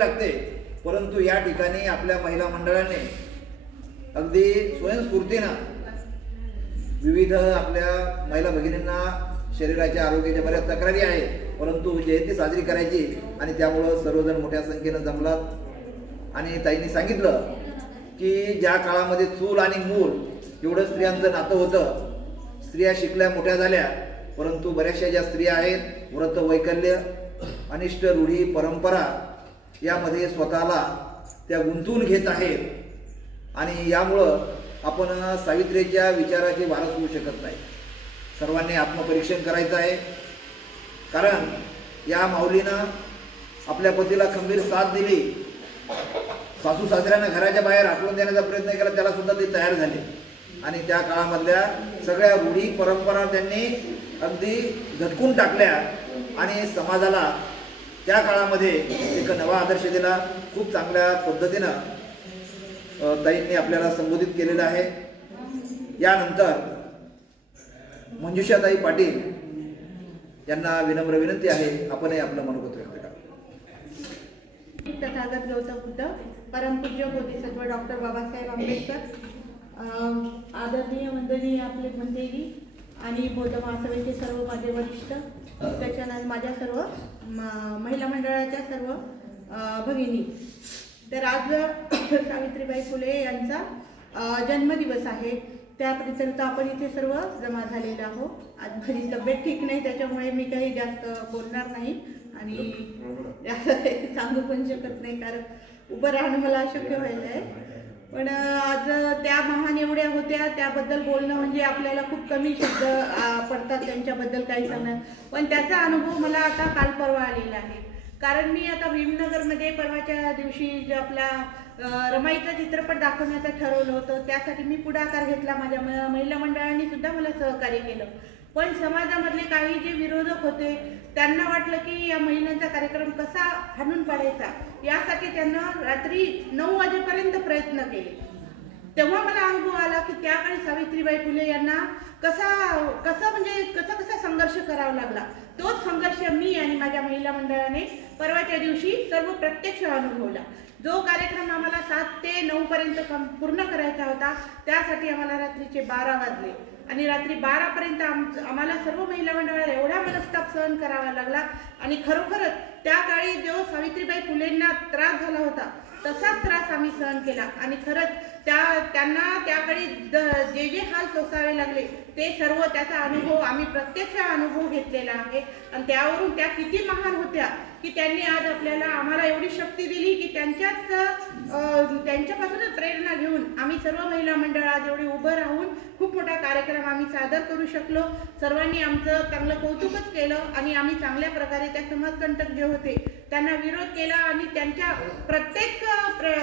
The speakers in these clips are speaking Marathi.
लागते, परंतु या ठिकाणी आपल्या महिला मंडळाने अगदी स्वयंस्फूर्तीनं विविध आपल्या महिला भगिनींना शरीराच्या आरोग्याच्या बऱ्याच तक्रारी आहेत, परंतु जयंती साजरी करायची आणि त्यामुळं सर्वजण मोठ्या संख्येनं जमलात। आणि ताईंनी सांगितलं की ज्या काळामध्ये चूल आणि मूल एवढं स्त्रियांचं नातं होतं, स्त्रिया शिकल्या मोठ्या झाल्या, परंतु बऱ्याचशा ज्या स्त्रिया आहेत व्रत वैकल्य अनिष्ट रूढी परंपरा यामध्ये स्वतःला त्या गुंतवून घेत आहेत आणि यामुळं आपण सावित्रीच्या विचाराचे वारस होऊ शकत नाही। सर्वांनी आत्मपरीक्षण करायचं आहे, कारण या माऊलीनं आपल्या पतीला खंबीर साथ दिली, सासू सासऱ्यांना घराच्या बाहेर हाकलून देण्याचा प्रयत्न केला, त्याला सुद्धा ते तयार झाले आणि त्या काळामधल्या सगळ्या रूढी परंपरा त्यांनी अगदी झटकून टाकल्या आणि समाजाला त्या काळामध्ये एक नवा आदर्श दिला। खूप चांगल्या पद्धतीनं ताईंनी आपल्याला संबोधित केलेलं आहे। यानंतर मंजुषाताई पाटील यांना विनम्र विनंती आहे, आपणही आपलं मनोगत व्यक्त करा। तथागत गौतम बुद्ध, परमपूज्य बोधिसत्व डॉक्टर बाबासाहेब आंबेडकर, आदरणीय वंदनीय आपले मंडळी आणि बौद्ध महासभेचे सर्व माझे वरिष्ठ, त्याच्यानंतर माझ्या सर्व महिला मंडळाच्या सर्व भगिनी। तर आज सावित्रीबाई फुले यांचा जन्मदिवस आहे, त्याकरिता आपण इथे सर्व जमा झालेलो आहोत। आज घरी तब्येत ठीक नाही, त्याच्यामुळे मी काही जास्त बोलणार नाही आणि जास्त सांगू पण शकत नाही, कारण उभं राहणं मला अशक्य व्हायचं आहे। पण आज त्या महान एवढ्या होत्या, त्याबद्दल बोलणं म्हणजे आपल्याला खूप कमी शब्द पडतात त्यांच्याबद्दल काही सांगणं, पण त्याचा अनुभव मला आता काल परवा आलेला आहे। कारण मी आता भीमनगरमध्ये परवाच्या दिवशी जो आपला रमाईचा चित्रपट दाखवण्याचं ठरवलं होतं, त्यासाठी मी पुढाकार घेतला, माझ्या महिला मंडळांनी सुद्धा मला सहकार्य केलं। पण समाजामधले काही जे विरोधक होते त्यांना वाटलं की या महिलांचा कार्यक्रम कसा हाणून पाडायचा, यासाठी त्यांना रात्री 9 वाजेपर्यंत प्रयत्न केले। तेव्हा मला अनुभव आला की त्या काळी सावित्रीबाई फुले यांना कसा संघर्ष करावा लागला। तोच संघर्ष मी आणि माझ्या महिला मंडळाने परवाच्या दिवशी सर्व प्रत्यक्ष अनुभवला। जो कार्यक्रम आम्हाला 7 ते 9 पर्यंत पूर्ण करायचा होता, त्यासाठी आम्हाला रात्रीचे 12 वाजले आणि रात्री 12 पर्यंत आम्हाला सर्व महिला मंडळाला एवढा मनस्ताप सहन करावा लागला। आणि खरोखरच त्या काळी जो सावित्रीबाई फुलेंना त्रास झाला होता तसाच त्रास आम्ही सहन केला आणि खरंच त्यांना त्याकाळी जे जे हाल सोसावे लागले ते सर्व त्याचा अनुभव आम्ही प्रत्यक्ष अनुभव घेतलेला आहे। आणि त्यावरून त्या किती महान होत्या की त्यांनी आज आम्हाला एवढी शक्ती दिली की त्यांच्यापासूनच प्रेरणा घेऊन आम्ही सर्व महिला मंडळ आज एवढे उभं राहून खूप मोठा कार्यक्रम आम्ही सादर करू शकलो। सर्वांनी आमचं चांगलं कौतुकच केलं आणि आम्ही चांगल्या प्रकारे त्या समाजकंटक जे होते त्यांना विरोध केला आणि त्यांच्या प्रत्येक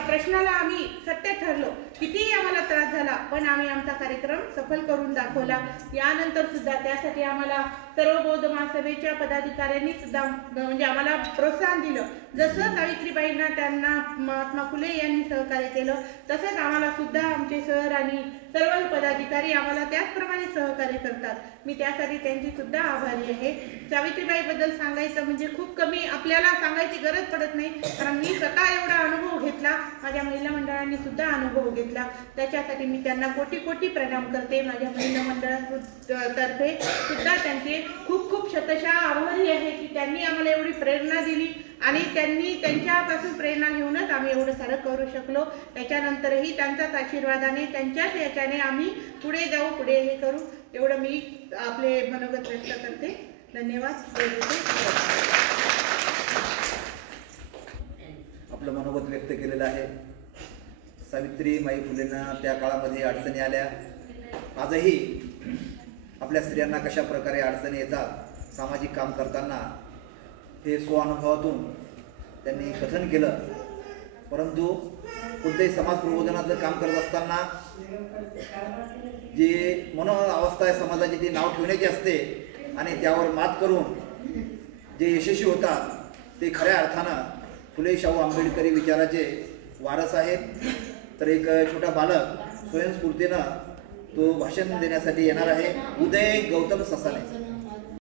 प्रश्नाला आम्ही सत्य ठरलो। कितीही आम्हाला त्रास झाला, पण आम्ही आमचा कार्यक्रम सफल करून दाखवला। यानंतर सुद्धा त्यासाठी आम्हाला सर्व बौद्ध महासभेच्या पदाधिकाऱ्यांनी सुद्धा म्हणजे आम्हाला प्रोत्साहन दिलं। जसं सावित्रीबाईंना त्यांना महात्मा फुले यांनी सहकार्य केलं, तसंच आम्हाला सुद्धा आमचे सर आणि सर्व पदाधिकारी आम्हाला त्याचप्रमाणे सहकार्य करतात। मी त्यासाठी त्यांची सुद्धा आभारी आहे। सावित्रीबाईबद्दल सांगायचं म्हणजे खूप कमी आपल्याला सांगायची गरज पडत नाही, कारण मी स्वतः एवढा अनुभव घेतला, माझ्या महिला मंडळांनी सुद्धा अनुभव घेतला, त्याच्यासाठी मी त्यांना कोटी कोटी प्रणाम करते। माझ्या महिला मंडळातर्फे सुद्धा त्यांचे खूप खूप शतशः आभारी आहे की त्यांनी आम्हाला एवढी प्रेरणा दिली आणि त्यांनी त्यांच्यापासून प्रेरणा घेऊनच आम्ही एवढं सारं करू शकलो। त्याच्यानंतरही त्यांच्याच आशीर्वादाने त्यांच्याच याच्याने आम्ही पुढे जाऊ, पुढे हे करू, एवढं मी आपले मनोगत व्यक्त करते। धन्यवाद। आपलं मनोगत व्यक्त केलेलं आहे। सावित्रीबाई फुलेंना त्या काळामध्ये अडचणी आल्या, आजही आपल्या स्त्रियांना कशा प्रकारे अडचणी येतात सामाजिक काम करताना हे स्वानुभवातून त्यांनी कथन केलं। परंतु कोणत्याही समाज प्रबोधनाचं काम करत असताना जी मनोअवस्था आहे समाजाची ती नाव ठेवण्याची असते आणि त्यावर मात करून जे यशस्वी होतात ते खऱ्या अर्थानं फुले शाहू आंबेडकरी विचाराचे वारस आहेत। तर एक छोटा बालक स्वयंस्फूर्तीनं तो भाषण देण्यासाठी येणार आहे, उदय गौतम ससाने।